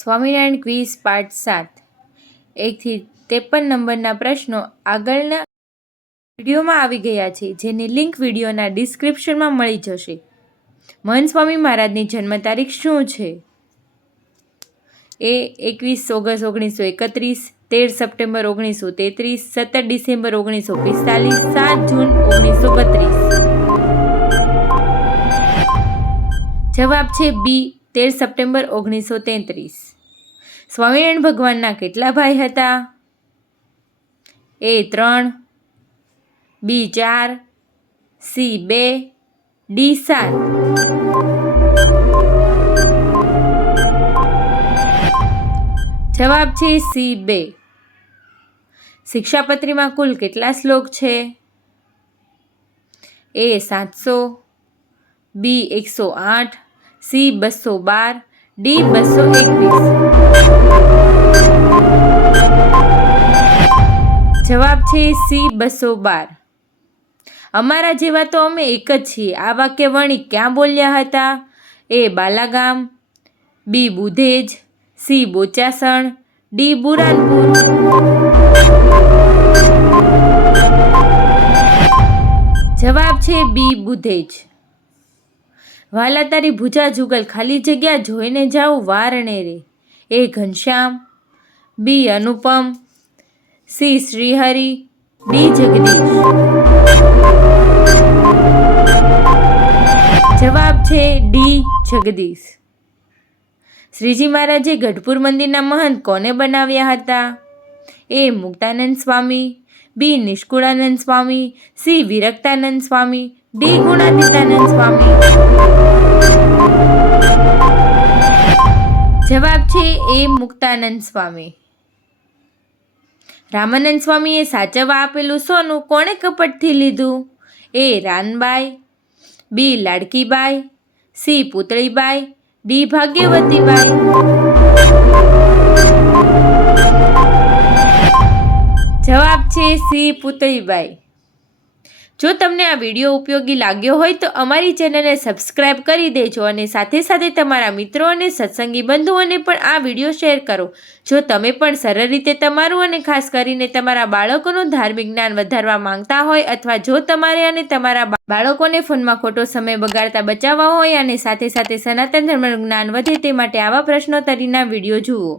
Swaminarayan quiz part સાત. એકથી ત્રેપન નંબરના પ્રશ્નો આગળના વિડીયોમાં આવી ગયા છે, જેની લિંક વિડીયોના ડિસ્ક્રિપ્શનમાં મળી જશે. મહંત સ્વામી મહારાજની જન્મ તારીખ શું છે? એ એકવીસ ઓગસ્ટ ઓગણીસો એકત્રીસ, તેર સપ્ટેમ્બર ઓગણીસો તેત્રીસ, સત્તર ડિસેમ્બર ઓગણીસો પિસ્તાલીસ, સાત જૂન ઓગણીસો બત્રીસ. જવાબ છે બી તેર સપ્ટેમ્બર ઓગણીસો તેત્રીસ. સ્વામિનારાયણ ભગવાનના કેટલા ભાઈ હતા? એ ત્રણ, બી ચાર, સી બે, ડી સાત. જવાબ છે સી બે. શિક્ષાપત્રીમાં કુલ કેટલા શ્લોક છે? એ સાતસો, બી એકસો આઠ સી બસો બાર, ડી બસો એકવીસ. જવાબ છે સી બસો બાર. અમારા જેવા તો અમે એક જ છીએ. આ વાક્ય વણી ક્યાં બોલ્યા હતા? A Balagam, B Budhej, C Bochasan, D Buranpur. જવાબ છે બી બુધેજ. વાલા તારી ભુજા જુગલ ખાલી જગ્યા જોઈને જાઉં વારણે રે. A Ghanshyam, B Anupam, C Shrihari, D Jagdish. જવાબ છે ડી જગદીશ. શ્રીજી મહારાજે ગઢપુર મંદિરના મહંત કોને બનાવ્યા હતા? A Muktanand Swami, B Nishkulanand Swami, C Viraktanand Swami, D Gunatitanand Swami. જવાબ છે એ મુક્તાનંદ સ્વામી. રામાનંદ સ્વામીએ સાચવવા આપેલું સોનું કોણે કપટથી લીધું? A Ranbai, B Ladkibai, C Putlibai, D Bhagyavatibai. જવાબ છે સી પુતળીબાઈ. જો તમને આ વીડિયો ઉપયોગી લાગ્યો હોય તો અમારી ચેનલને સબસ્ક્રાઈબ કરી દેજો અને સાથે સાથે તમારા મિત્રો અને સત્સંગી બંધુઓને પણ આ વીડિયો શેર કરો. જો તમે પણ સરળ રીતે તમારું અને ખાસ કરીને તમારા બાળકોનું ધાર્મિક જ્ઞાન વધારવા માંગતા હોય અથવા જો તમારે અને તમારા બાળકોને ફોનમાં ખોટો સમય બગાડતા બચાવવા હોય અને સાથે સાથે સનાતન ધર્મનું જ્ઞાન વધે તે માટે આવા પ્રશ્નોત્તરીના વીડિયો જુઓ.